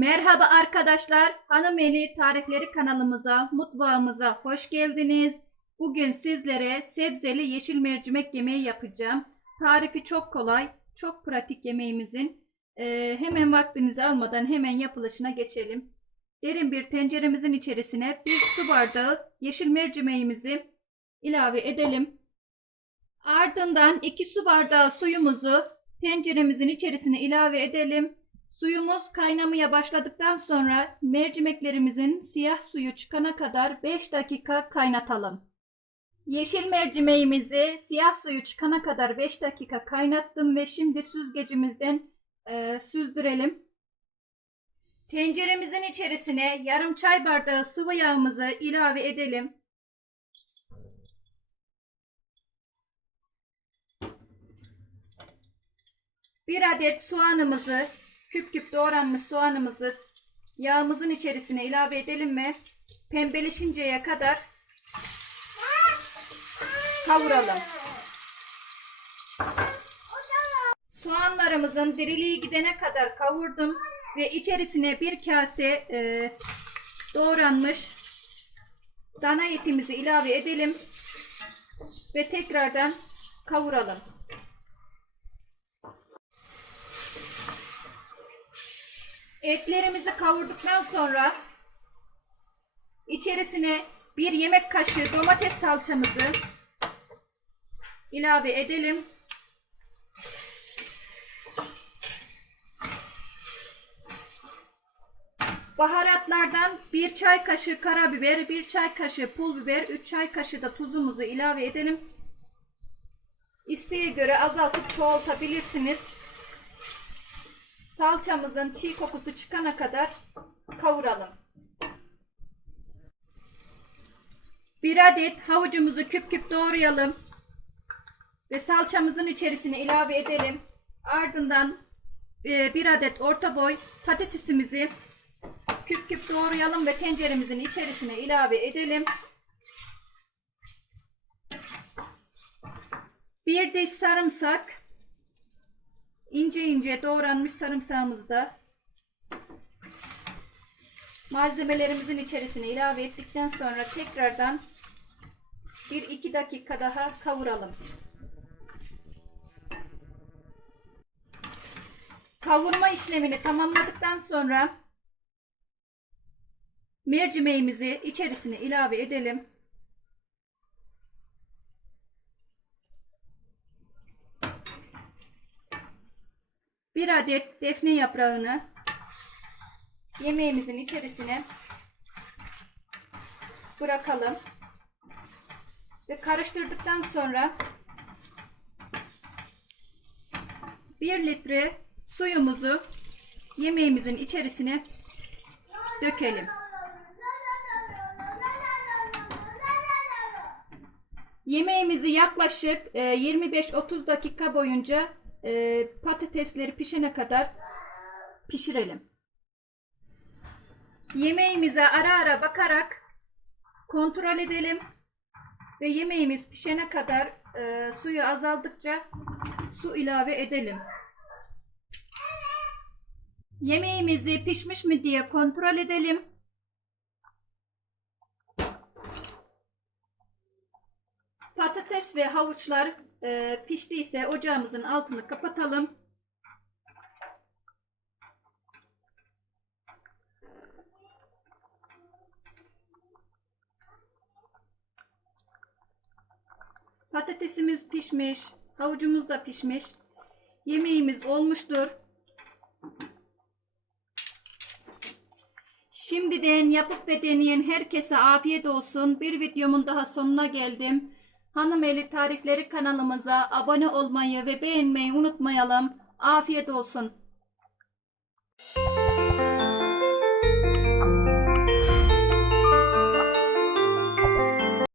Merhaba arkadaşlar. Hanım Eli Tarifleri kanalımıza, mutfağımıza hoş geldiniz. Bugün sizlere sebzeli yeşil mercimek yemeği yapacağım. Tarifi çok kolay, çok pratik yemeğimizin. Ee, hemen vaktinizi almadan hemen yapılışına geçelim. Derin bir tenceremizin içerisine bir su bardağı yeşil mercimeğimizi ilave edelim. Ardından 2 su bardağı suyumuzu tenceremizin içerisine ilave edelim. Suyumuz kaynamaya başladıktan sonra mercimeklerimizin siyah suyu çıkana kadar 5 dakika kaynatalım. Yeşil mercimeğimizi siyah suyu çıkana kadar 5 dakika kaynattım ve şimdi süzgecimizden e, süzdürelim. Tenceremizin içerisine yarım çay bardağı sıvı yağımızı ilave edelim. Bir adet soğanımızı, küp küp doğranmış soğanımızı yağımızın içerisine ilave edelim ve pembeleşinceye kadar kavuralım. Soğanlarımızın diriliği gidene kadar kavurdum ve içerisine bir kase e, doğranmış dana etimizi ilave edelim ve tekrardan kavuralım. Etlerimizi kavurduktan sonra içerisine bir yemek kaşığı domates salçamızı ilave edelim. Baharatlardan bir çay kaşığı karabiber, bir çay kaşığı pul biber, 3 çay kaşığı da tuzumuzu ilave edelim. İsteğe göre azaltıp çoğaltabilirsiniz. Salçamızın çiğ kokusu çıkana kadar kavuralım. Bir adet havucumuzu küp küp doğrayalım. Ve salçamızın içerisine ilave edelim. Ardından e, bir adet orta boy patatesimizi küp küp doğrayalım ve tenceremizin içerisine ilave edelim. Bir diş sarımsak ince ince doğranmış sarımsağımızı da malzemelerimizin içerisine ilave ettikten sonra tekrardan 1-2 dakika daha kavuralım. Kavurma işlemini tamamladıktan sonra mercimeğimizi içerisine ilave edelim. Bir adet defne yaprağını yemeğimizin içerisine bırakalım. Ve karıştırdıktan sonra 1 litre suyumuzu yemeğimizin içerisine dökelim. Yemeğimizi yaklaşık e, 25-30 dakika boyunca e, patatesleri pişene kadar pişirelim. Yemeğimize ara ara bakarak kontrol edelim ve yemeğimiz pişene kadar e, suyu azaldıkça su ilave edelim. Yemeğimizi pişmiş mi diye kontrol edelim. Patates ve havuçlar e, piştiyse ocağımızın altını kapatalım. Patatesimiz pişmiş, havucumuz da pişmiş. Yemeğimiz olmuştur. Şimdiden yapıp ve deneyen herkese afiyet olsun. Bir videomun daha sonuna geldim. Hanım Eli Tarifleri kanalımıza abone olmayı ve beğenmeyi unutmayalım. Afiyet olsun.